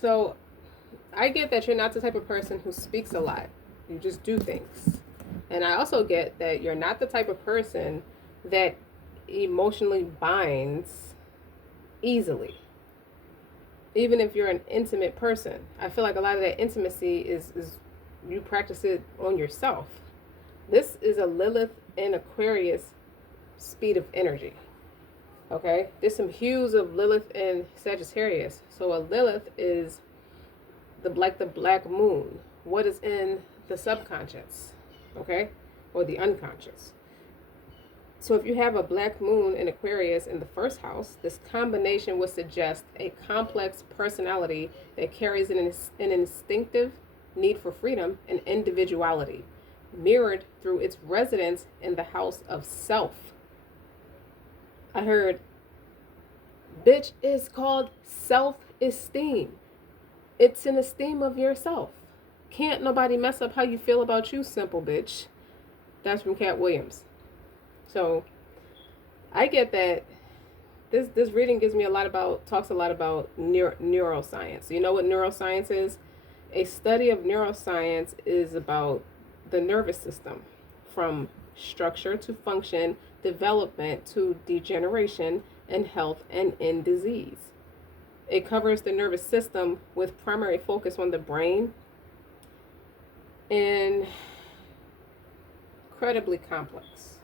So I get that you're not the type of person who speaks a lot. You just do things. And I also get that you're not the type of person that emotionally binds easily. Even if you're an intimate person, I feel like a lot of that intimacy is you practice it on yourself. This is a Lilith in Aquarius speed of energy. Okay, there's some hues of Lilith and Sagittarius. So a Lilith is the black moon. What is in the subconscious, okay, or the unconscious. So if you have a black moon in Aquarius in the first house, this combination would suggest a complex personality that carries an instinctive need for freedom and individuality, mirrored through its residence in the house of self. I heard, bitch, is called self-esteem. It's an esteem of yourself. Can't nobody mess up how you feel about you, simple bitch. That's from Cat Williams. So I get that this reading talks a lot about neuroscience. You know what neuroscience is? A study of neuroscience is about the nervous system, from structure to function, development to degeneration, and health and in disease. It covers the nervous system with primary focus on the brain, and incredibly complex.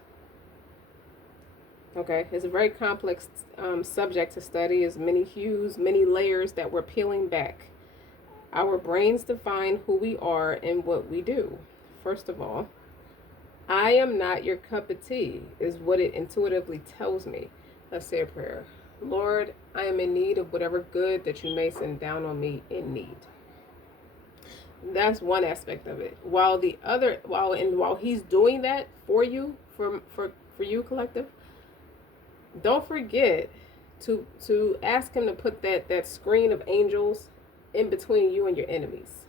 Okay, it's a very complex subject to study. It's many hues, many layers that we're peeling back. Our brains define who we are and what we do. First of all, I am not your cup of tea, is what it intuitively tells me. Let's say a prayer. Lord, I am in need of whatever good that you may send down on me in need. That's one aspect of it. While he's doing that for you, for you, collective, don't forget to ask him to put that screen of angels in between you and your enemies.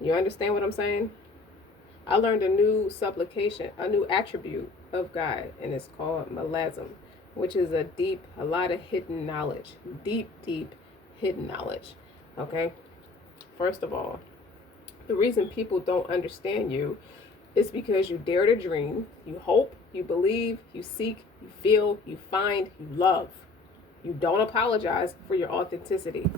You understand what I'm saying? I learned a new supplication, a new attribute of God, and it's called melasm, which is a lot of hidden knowledge, deep hidden knowledge. Okay? First of all, the reason people don't understand you is because you dare to dream, you hope, you believe, you seek, you feel, you find, you love. You don't apologize for your authenticity.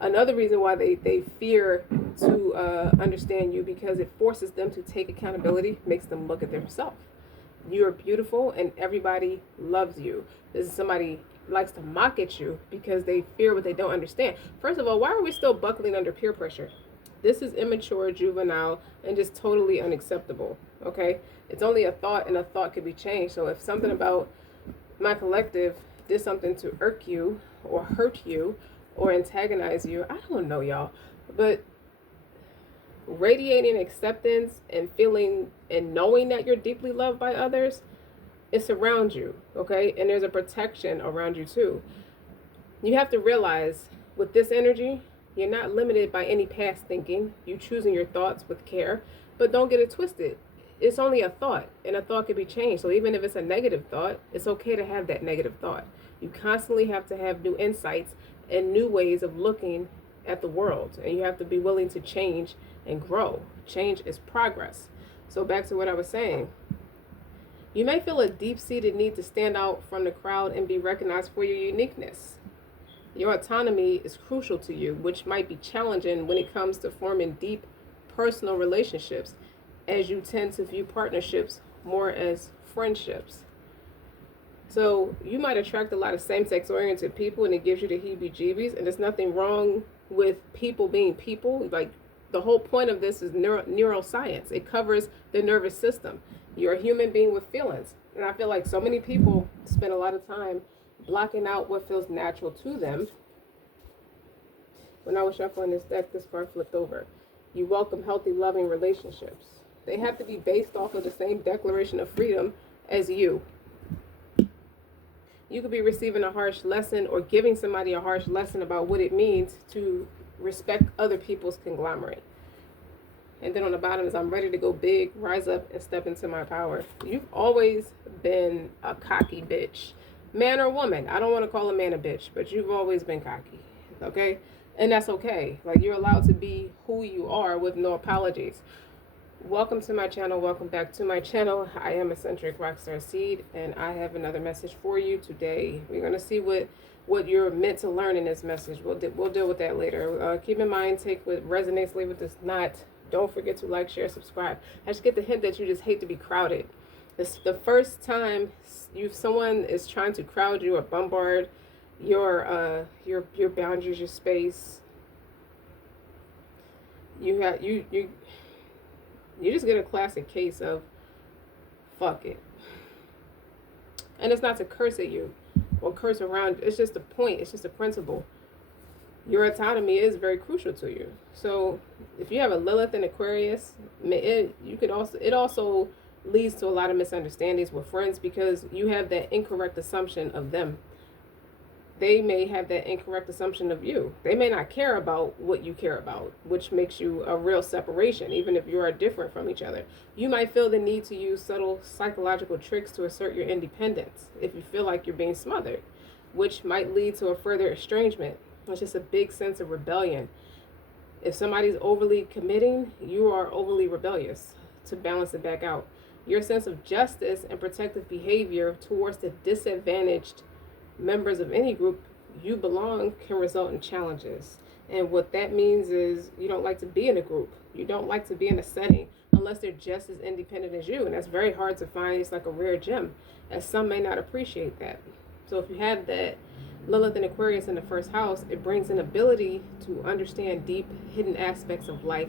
Another reason why they fear to understand you, because it forces them to take accountability, makes them look at themselves. You're beautiful and everybody loves you. This is somebody likes to mock at you because they fear what they don't understand. First of all, why are we still buckling under peer pressure? This is immature, juvenile, and just totally unacceptable, okay? It's only a thought, and a thought could be changed. So if something about my collective did something to irk you or hurt you or antagonize you, I don't know, y'all, but radiating acceptance and feeling and knowing that you're deeply loved by others, it's around you, okay? And there's a protection around you too. You have to realize with this energy, you're not limited by any past thinking. You choosing your thoughts with care, but don't get it twisted. It's only a thought, and a thought can be changed. So even if it's a negative thought, it's okay to have that negative thought. You constantly have to have new insights and new ways of looking at the world, and you have to be willing to change and grow. Change is progress. So back to what I was saying. You may feel a deep-seated need to stand out from the crowd and be recognized for your uniqueness. Your autonomy is crucial to you, which might be challenging when it comes to forming deep personal relationships, as you tend to view partnerships more as friendships. So you might attract a lot of same-sex oriented people, and it gives you the heebie-jeebies, and there's nothing wrong with people being people. Like, the whole point of this is neuroscience. It covers the nervous system. You're a human being with feelings. And I feel like so many people spend a lot of time blocking out what feels natural to them. When I was shuffling this deck, this card flipped over. You welcome healthy, loving relationships. They have to be based off of the same declaration of freedom as you. You could be receiving a harsh lesson or giving somebody a harsh lesson about what it means to respect other people's conglomerate. And then on the bottom is, I'm ready to go big, rise up, and step into my power. You've always been a cocky bitch. Man or woman. I don't want to call a man a bitch, but you've always been cocky. Okay? And that's okay. Like, you're allowed to be who you are with no apologies. Welcome to my channel. Welcome back to my channel. I am Eccentric RockStar'Seed, and I have another message for you today. We're going to see what you're meant to learn in this message. We'll deal with that later. Keep in mind, take what resonates, leave what does not. Don't forget to like, share, subscribe. I just get the hint that you just hate to be crowded. This the first time someone is trying to crowd you or bombard your boundaries, your space. You just get a classic case of fuck it. And it's not to curse at you or curse around. It's just a point. It's just a principle. Your autonomy is very crucial to you. So if you have a Lilith in Aquarius, it also leads to a lot of misunderstandings with friends because you have that incorrect assumption of them. They may have that incorrect assumption of you. They may not care about what you care about, which makes you a real separation, even if you are different from each other. You might feel the need to use subtle psychological tricks to assert your independence if you feel like you're being smothered, which might lead to a further estrangement. It's just a big sense of rebellion. If somebody's overly committing, you are overly rebellious to balance it back out. Your sense of justice and protective behavior towards the disadvantaged members of any group you belong can result in challenges. And what that means is you don't like to be in a group. You don't like to be in a setting unless they're just as independent as you. And that's very hard to find. It's like a rare gem, as some may not appreciate that. So if you have that Lilith and Aquarius in the first house, it brings an ability to understand deep, hidden aspects of life,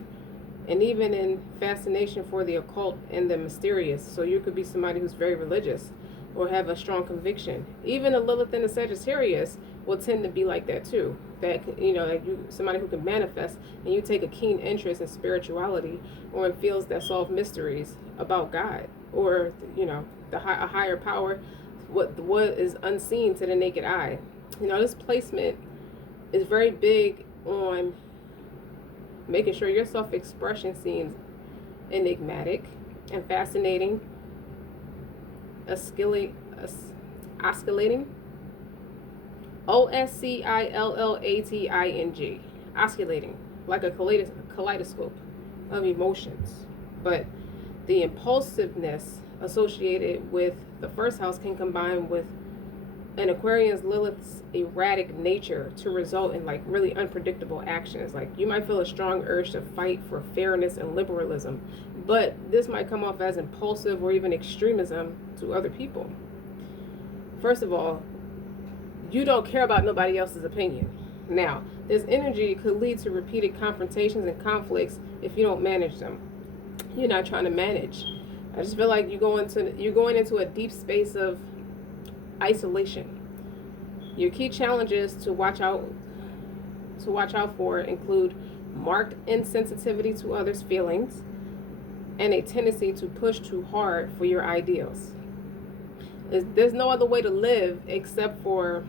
and even in fascination for the occult and the mysterious. So you could be somebody who's very religious or have a strong conviction. Even a Lilith in a Sagittarius will tend to be like that too. That, like somebody who can manifest, and you take a keen interest in spirituality or in fields that solve mysteries about God or a higher power, what is unseen to the naked eye. This placement is very big on making sure your self-expression seems enigmatic and fascinating, oscillating, oscillating, oscillating, like a kaleidoscope of emotions. But the impulsiveness associated with the first house can combine with an Aquarian's Lilith's erratic nature to result in like really unpredictable actions. Like you might feel a strong urge to fight for fairness and liberalism, but this might come off as impulsive or even extremism to other people. First of all, you don't care about nobody else's opinion. Now, this energy could lead to repeated confrontations and conflicts if you don't manage them. You're not trying to manage. I just feel like you're going into a deep space of isolation. Your key challenges to watch out for include marked insensitivity to others' feelings and a tendency to push too hard for your ideals. There's no other way to live except for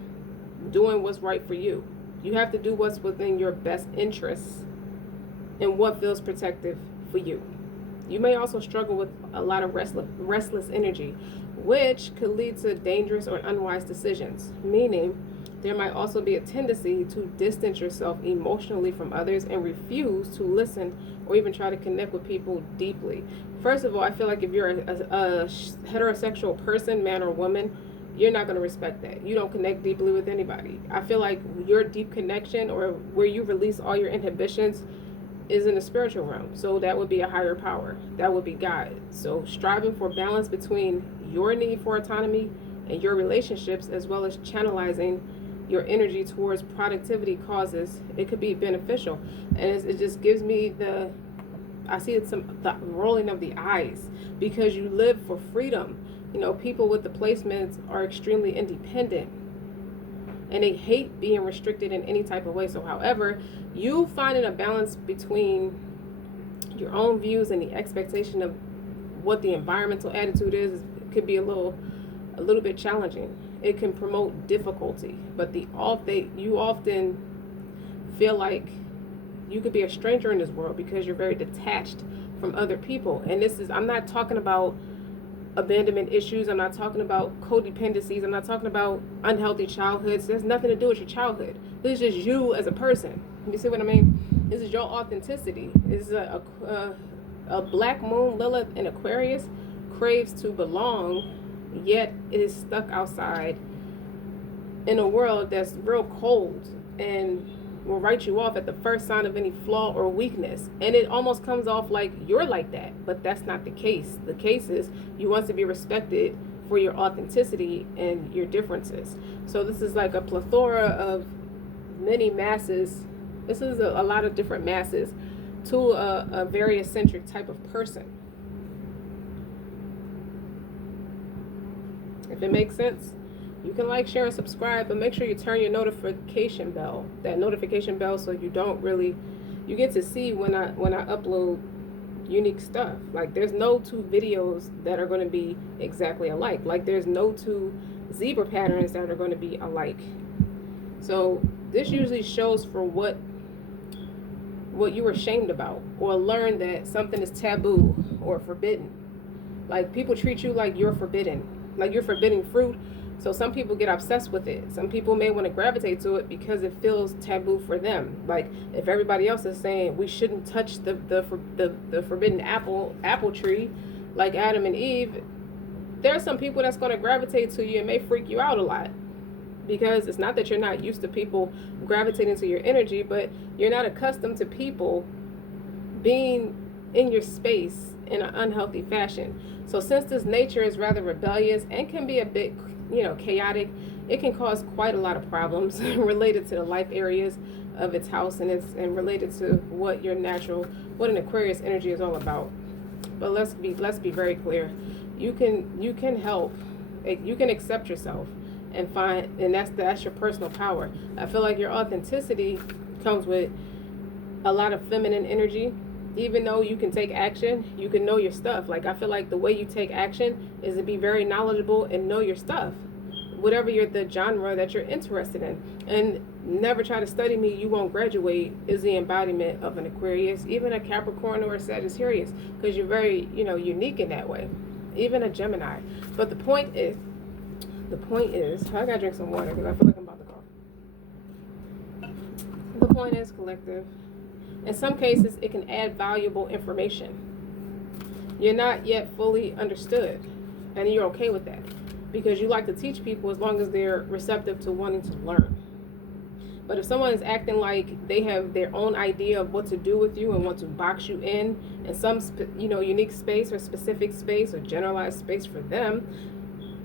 doing what's right for you. You have to do what's within your best interests and what feels protective for you. You may also struggle with a lot of restless energy, which could lead to dangerous or unwise decisions, meaning there might also be a tendency to distance yourself emotionally from others and refuse to listen or even try to connect with people deeply. First of all, I feel like if you're a heterosexual person, man or woman, you're not going to respect that. You don't connect deeply with anybody. I feel like your deep connection, or where you release all your inhibitions, is in the spiritual realm. So that would be a higher power. That would be God. So striving for balance between your need for autonomy and your relationships, as well as channelizing your energy towards productivity causes, it could be beneficial. And it just gives me the rolling of the eyes, because you live for freedom. People with the placements are extremely independent and they hate being restricted in any type of way. So however, you finding a balance between your own views and the expectation of what the environmental attitude is could be a little bit challenging. It can promote difficulty, but you often feel like you could be a stranger in this world because you're very detached from other people. And I'm not talking about abandonment issues. I'm not talking about codependencies. I'm not talking about unhealthy childhoods. There's nothing to do with your childhood. This is just you as a person. You see what I mean? This is your authenticity. This is a black moon, Lilith, in Aquarius craves to belong, yet it is stuck outside in a world that's real cold and will write you off at the first sign of any flaw or weakness. And it almost comes off like you're like that, but that's not the case. The case is you want to be respected for your authenticity and your differences. So this is like a plethora of many masses. This is a lot of different masses to a very eccentric type of person. If it makes sense. You can like, share, and subscribe, but make sure you turn your notification bell. That notification bell, so you don't really, you get to see when I upload unique stuff. Like there's no two videos that are going to be exactly alike. Like there's no two zebra patterns that are going to be alike. So this usually shows for what you're ashamed about, or learn that something is taboo or forbidden. Like people treat you like you're forbidden, like you're forbidden fruit. So some people get obsessed with it. Some people may want to gravitate to it because it feels taboo for them. Like if everybody else is saying we shouldn't touch the forbidden apple tree, like Adam and Eve, there are some people that's going to gravitate to you and may freak you out a lot, because it's not that you're not used to people gravitating to your energy, but you're not accustomed to people being in your space in an unhealthy fashion. So since this nature is rather rebellious and can be a bit chaotic, it can cause quite a lot of problems related to the life areas of its house, and related to what an Aquarius energy is all about. But let's be very clear. You can help. You can accept yourself and find, and that's your personal power. I feel like your authenticity comes with a lot of feminine energy. Even though you can take action, you can know your stuff. Like I feel like the way you take action is to be very knowledgeable and know your stuff, whatever the genre that you're interested in. And never try to study me, you won't graduate is the embodiment of an Aquarius, even a Capricorn or a Sagittarius, because you're very unique in that way. Even a Gemini. But the point is, I gotta drink some water because I feel like I'm about to cough. The point is, collective, in some cases, it can add valuable information. You're not yet fully understood, and you're okay with that, because you like to teach people as long as they're receptive to wanting to learn. But if someone is acting like they have their own idea of what to do with you and want to box you in some unique space or specific space or generalized space for them,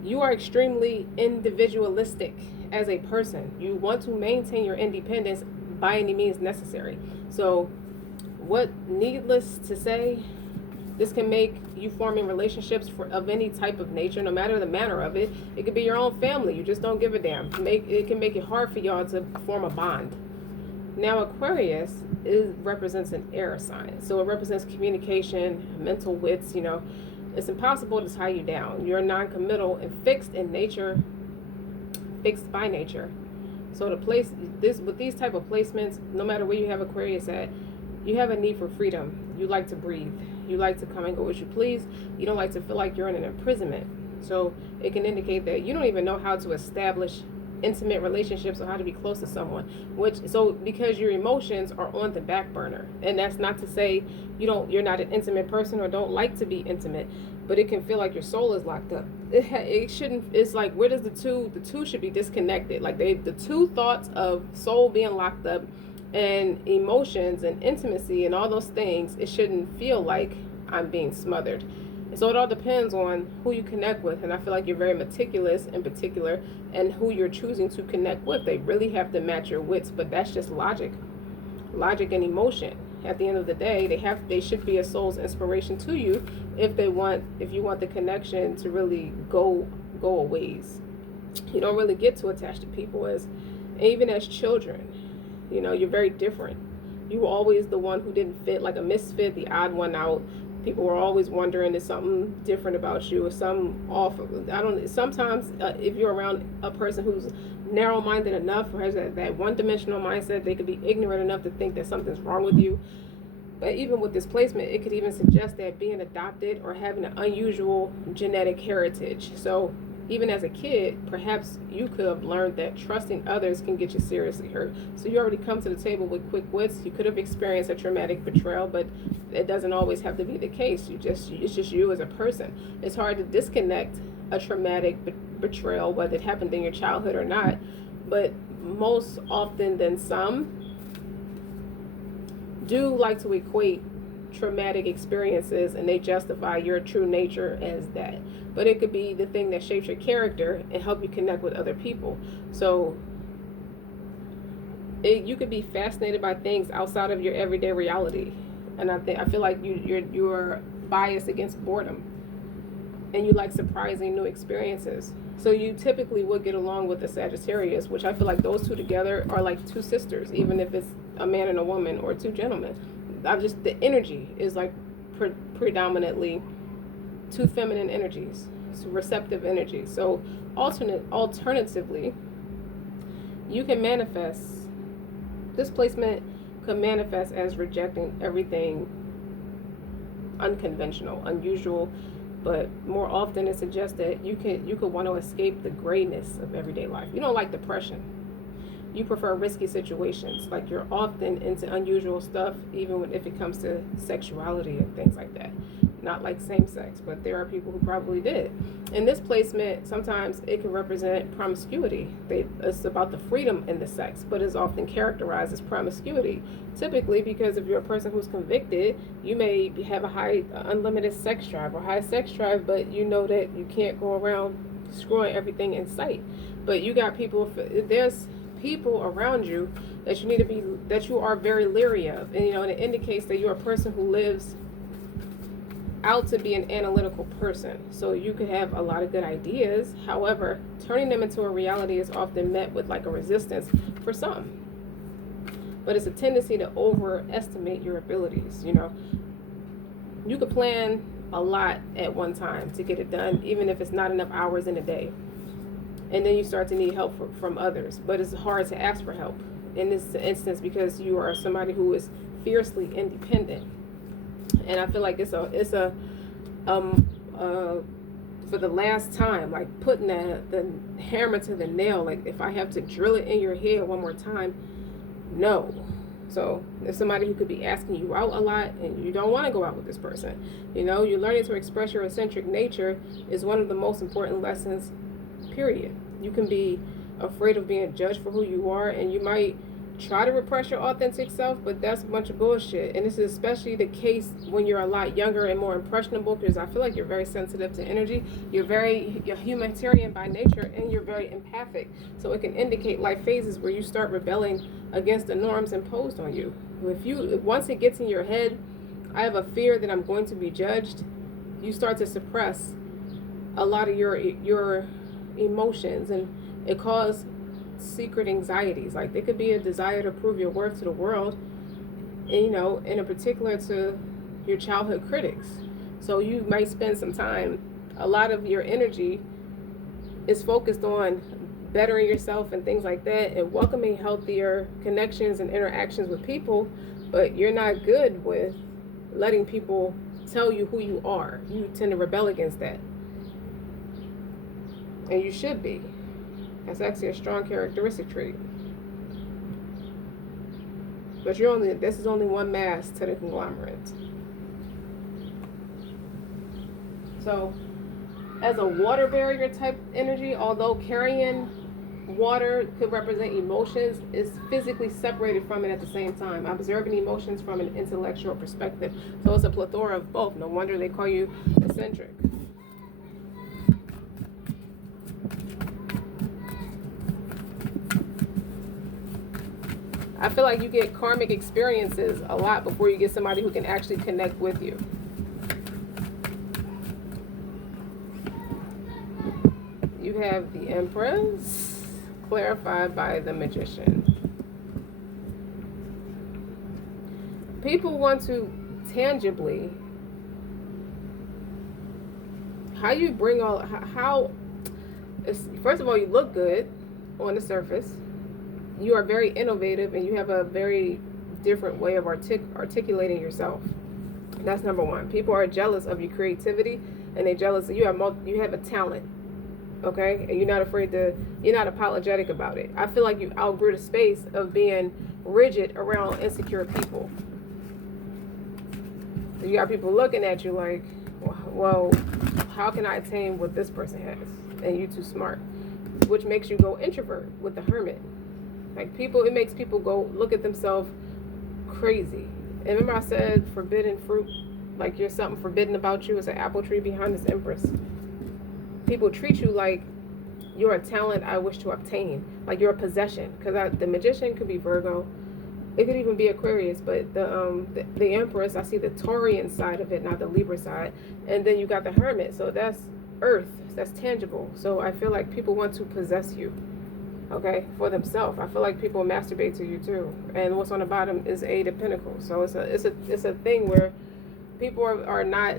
you are extremely individualistic as a person. You want to maintain your independence by any means necessary. So needless to say, this can make you forming relationships of any type of nature, no matter the manner of it. It could be your own family. You just don't give a damn. It can make it hard for y'all to form a bond. Now, Aquarius represents an air sign. So it represents communication, mental wits. It's impossible to tie you down. You're non-committal and fixed in nature, fixed by nature. So with these type of placements, no matter where you have Aquarius at, you have a need for freedom. You like to breathe. You like to come and go as you please. You don't like to feel like you're in an imprisonment. So it can indicate that you don't even know how to establish intimate relationships or how to be close to someone. Because your emotions are on the back burner. And that's not to say you're not an intimate person or don't like to be intimate, but it can feel like your soul is locked up. It shouldn't. It's like, where does the two should be disconnected. Like the two thoughts of soul being locked up and emotions and intimacy and all those things, it shouldn't feel like I'm being smothered. So it all depends on who you connect with, and I feel like you're very meticulous in particular, and who you're choosing to connect with. They really have to match your wits, but that's just logic and emotion. At the end of the day, they should be a soul's inspiration to you if you want the connection to really go a ways. You don't really get too attached to people even as children. You're very different. You were always the one who didn't fit, like a misfit, the odd one out. People were always wondering, is something different about you or something off. Sometimes if you're around a person who's narrow-minded enough or has that one-dimensional mindset, they could be ignorant enough to think that something's wrong with you. But even with this placement, it could even suggest that being adopted or having an unusual genetic heritage. So even as a kid, perhaps you could have learned that trusting others can get you seriously hurt. So you already come to the table with quick wits. You could have experienced a traumatic betrayal, but it doesn't always have to be the case. It's just you as a person. It's hard to disconnect a traumatic betrayal, whether it happened in your childhood or not. But most often than some, do like to equate traumatic experiences, and they justify your true nature as that. But it could be the thing that shapes your character and help you connect with other people. So you could be fascinated by things outside of your everyday reality. And I feel like you're biased against boredom, and you like surprising new experiences. So you typically would get along with a Sagittarius, which I feel like those two together are like two sisters, even if it's a man and a woman or two gentlemen. The energy is like predominantly two feminine energies, receptive energy. So alternatively, you can manifest, this placement could manifest as rejecting everything unconventional, unusual, but more often it suggests that you could want to escape the grayness of everyday life. You don't like depression. You prefer risky situations. Like, you're often into unusual stuff, even if it comes to sexuality and things like that. Not like same sex, but there are people who probably did. In this placement, sometimes it can represent promiscuity. It's about the freedom in the sex, but is often characterized as promiscuity. Typically, because if you're a person who's convicted, you may have a high unlimited sex drive or high sex drive, but you know that you can't go around screwing everything in sight. But you got there's people around you that you are very leery of, and and it indicates that you're a person who lives out to be an analytical person. So you could have a lot of good ideas, however, turning them into a reality is often met with like a resistance for some. But it's a tendency to overestimate your abilities. You could plan a lot at one time to get it done, even if it's not enough hours in a day. And then you start to need help from others. But it's hard to ask for help in this instance because you are somebody who is fiercely independent. And I feel like it's a for the last time, like putting the hammer to the nail. Like, if I have to drill it in your head one more time, no. So there's somebody who could be asking you out a lot, and you don't want to go out with this person. You're learning to express your eccentric nature is one of the most important lessons, period. You can be afraid of being judged for who you are, and you might try to repress your authentic self, but that's a bunch of bullshit. And this is especially the case when you're a lot younger and more impressionable, because I feel like you're very sensitive to energy. You're humanitarian by nature, and you're very empathic. So it can indicate life phases where you start rebelling against the norms imposed on you. Once it gets in your head, I have a fear that I'm going to be judged, you start to suppress a lot of your emotions, and it causes secret anxieties. Like, there could be a desire to prove your worth to the world, and in particular to your childhood critics. So you might spend some time, a lot of your energy is focused on bettering yourself and things like that, and welcoming healthier connections and interactions with people, but you're not good with letting people tell you who you are. You tend to rebel against that, and you should be. That's actually a strong characteristic trait. But this is only one mass to the conglomerate. So, as a water barrier type energy, although carrying water could represent emotions, is physically separated from it at the same time, observing emotions from an intellectual perspective. So it's a plethora of both. No wonder they call you eccentric. I feel like you get karmic experiences a lot before you get somebody who can actually connect with you. You have the Empress, clarified by the Magician. People want to tangibly, first of all, you look good on the surface. You are very innovative, and you have a very different way of articulating yourself. That's number one. People are jealous of your creativity, and they're jealous that you have a talent, okay? And you're not apologetic about it. I feel like you outgrew the space of being rigid around insecure people. You got people looking at you like, well, how can I attain what this person has? And you too smart, which makes you go introvert with the hermit. Like it makes people go look at themselves crazy. And remember I said forbidden fruit, like you're something forbidden about you. It's an apple tree behind this empress. People treat you like you're a talent I wish to obtain, like you're a possession. Because the magician could be Virgo, it could even be Aquarius, but the empress, I see the Taurian side of it, not the Libra side. And then you got the hermit, so that's earth, that's tangible. So I feel like people want to possess you, okay, for themselves. I feel like people masturbate to you too. And what's on the bottom is Eight of Pentacles. So it's a thing where people are not,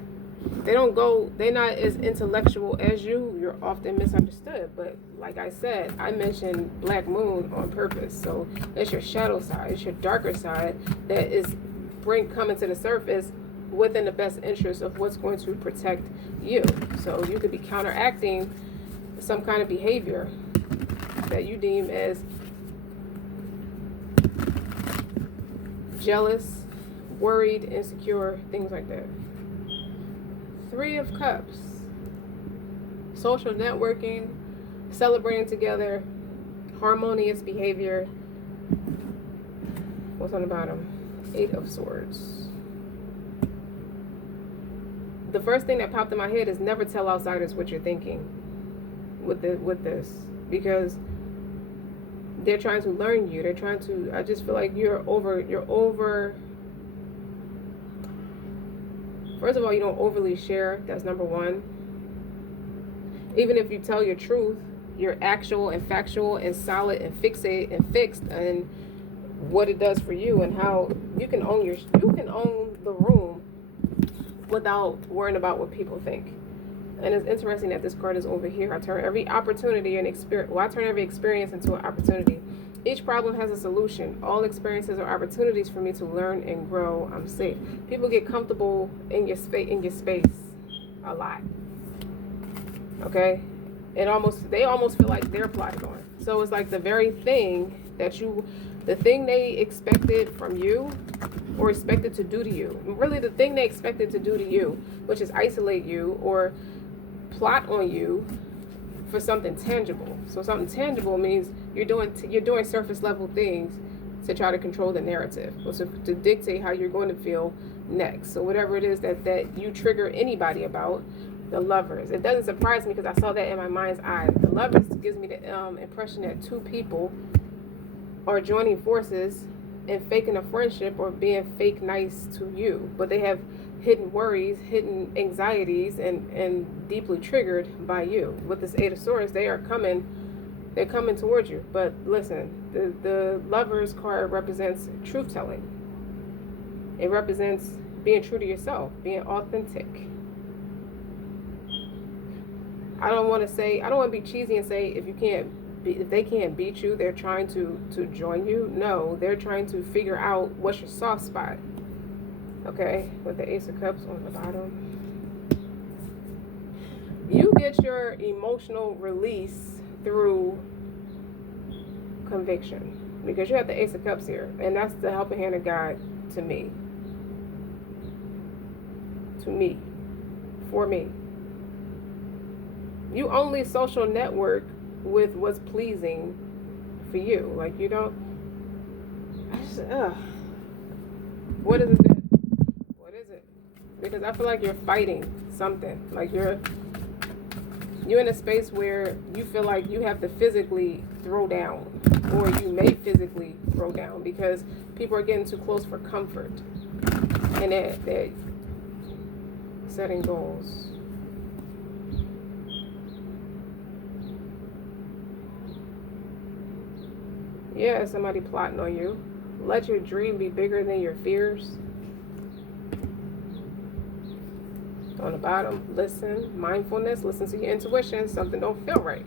they're not as intellectual as you. You're often misunderstood. But like I said, I mentioned Black Moon on purpose. So it's your shadow side, it's your darker side that is coming to the surface within the best interest of what's going to protect you. So you could be counteracting some kind of behavior that you deem as jealous, worried, insecure, things like that. Three of Cups. Social networking, celebrating together, harmonious behavior. What's on the bottom? Eight of Swords. The first thing that popped in my head is never tell outsiders what you're thinking with this, because they're trying to learn you. They're trying to, I just feel like you're over. First of all, you don't overly share. That's number one. Even if you tell your truth, you're actual and factual and solid and fixed and what it does for you and how you can own the room without worrying about what people think. And it's interesting that this card is over here. I turn every opportunity and experience. Well, I turn every experience into an opportunity. Each problem has a solution. All experiences are opportunities for me to learn and grow. I'm safe. People get comfortable in your space a lot. Okay, they almost feel like they're plotted on. So it's like the very thing the thing they expected from you or expected to do to you. Really, the thing they expected to do to you, which is isolate you or plot on you for something tangible. So something tangible means you're doing surface level things to try to control the narrative, or to dictate how you're going to feel next. So whatever it is that you trigger anybody about. The Lovers. It doesn't surprise me because I saw that in my mind's eye. The Lovers gives me the impression that two people are joining forces and faking a friendship or being fake nice to you, but they have hidden worries, hidden anxieties, and deeply triggered by you. With this Eight of Swords, they're coming towards you. But listen, the Lovers card represents truth telling. It represents being true to yourself, being authentic. I don't want to be cheesy and say if they can't beat you, they're trying to join you. No, they're trying to figure out what's your soft spot. Okay, with the Ace of Cups on the bottom. You get your emotional release through conviction, because you have the Ace of Cups here, and that's the helping hand of God to me. For me. You only social network with what's pleasing for you. Like you don't. What is it? What is it? Because I feel like you're fighting something. Like you're in a space where you feel like you have to physically throw down, or you may physically throw down because people are getting too close for comfort, and they're setting goals. Yeah, somebody plotting on you. Let your dream be bigger than your fears. On the bottom, listen, mindfulness, listen to your intuition. Something don't feel right.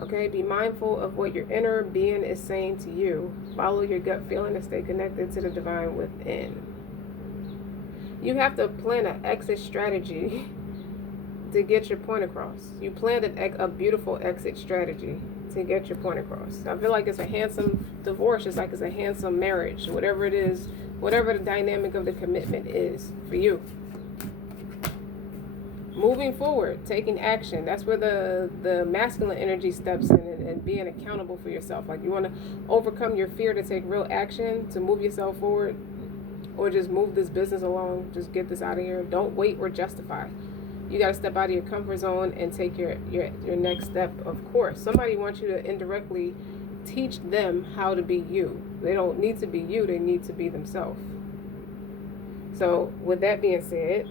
Okay, be mindful of what your inner being is saying to you. Follow your gut feeling and stay connected to the divine within. You have to plan an exit strategy to get your point across. You planned a beautiful exit strategy to get your point across. I feel like it's a handsome divorce, just like it's a handsome marriage, whatever it is, whatever the dynamic of the commitment is for you. Moving forward, taking action. That's where the masculine energy steps in, and being accountable for yourself. Like, you want to overcome your fear to take real action, to move yourself forward, or just move this business along. Just get this out of here. Don't wait or justify. You got to step out of your comfort zone and take your next step, of course. Somebody wants you to indirectly teach them how to be you. They don't need to be you. They need to be themselves. So with that being said,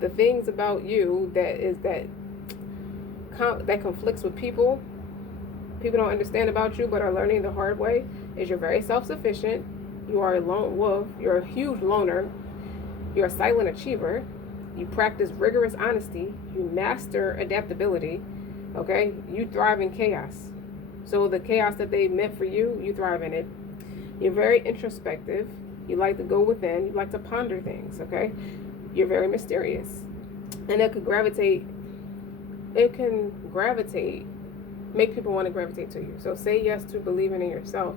the things about you that conflicts with people don't understand about you but are learning the hard way is you're very self-sufficient. You are a lone wolf. You're a huge loner. You're a silent achiever. You practice rigorous honesty. You master adaptability. Okay? You thrive in chaos. So the chaos that they meant for you, you thrive in it. You're very introspective. You like to go within. You like to ponder things. Okay? You're very mysterious. And it can gravitate, make people want to gravitate to you. So say yes to believing in yourself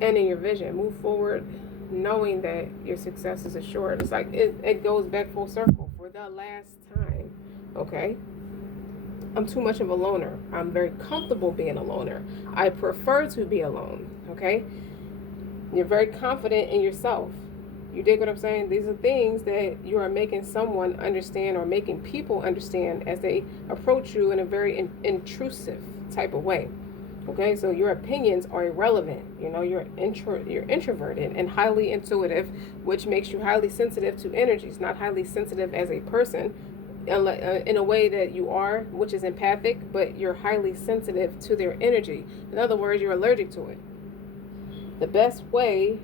and in your vision. Move forward knowing that your success is assured. It's like it goes back full circle for the last time. Okay? I'm too much of a loner. I'm very comfortable being a loner. I prefer to be alone. Okay? You're very confident in yourself. You dig what I'm saying? These are things that you are making someone understand, or making people understand as they approach you in a very intrusive type of way. Okay, so your opinions are irrelevant. You know, you're introverted and highly intuitive, which makes you highly sensitive to energies. Not highly sensitive as a person, in a way that you are, which is empathic, but you're highly sensitive to their energy. In other words, you're allergic to it. The best way,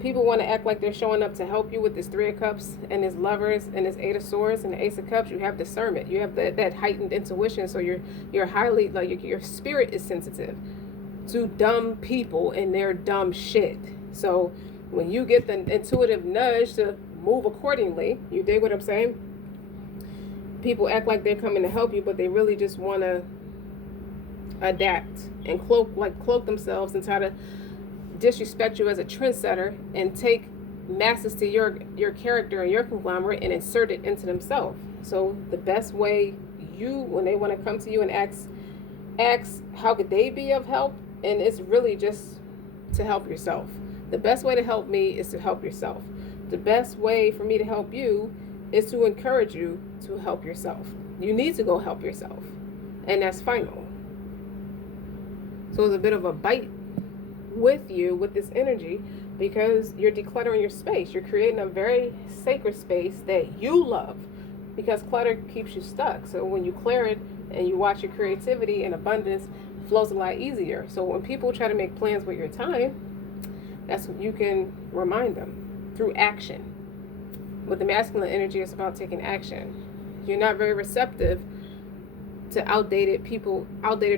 people want to act like they're showing up to help you with this Three of Cups and this Lovers and this Eight of Swords and the Ace of Cups. You have discernment. You have that heightened intuition. So you're highly, like, your spirit is sensitive to dumb people and their dumb shit. So when you get the intuitive nudge to move accordingly, you dig what I'm saying? People act like they're coming to help you, but they really just want to adapt and cloak themselves and try to disrespect you as a trendsetter and take masters to your character and your conglomerate and insert it into themselves. So the best way, when they want to come to you and ask how could they be of help, and it's really just to help yourself. The best way to help me is to help yourself. The best way for me to help you is to encourage you to help yourself. You need to go help yourself, and that's final. So it's a bit of a bite with you with this energy, because you're decluttering your space. You're creating a very sacred space that you love, because clutter keeps you stuck. So when you clear it and you watch your creativity and abundance flows a lot easier. So when people try to make plans with your time, that's what you can remind them through action. With the masculine energy, it's about taking action. You're not very receptive to outdated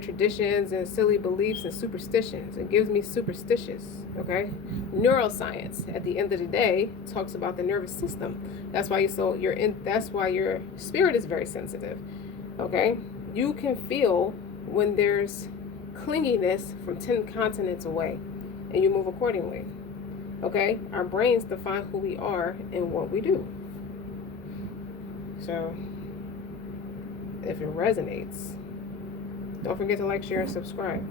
traditions and silly beliefs and superstitions. It gives me superstitious. Okay? Neuroscience, at the end of the day, talks about the nervous system. That's why that's why your spirit is very sensitive. Okay? You can feel when there's clinginess from 10 continents away, and you move accordingly. Okay? Our brains define who we are and what we do. So if it resonates, don't forget to like, share, and subscribe.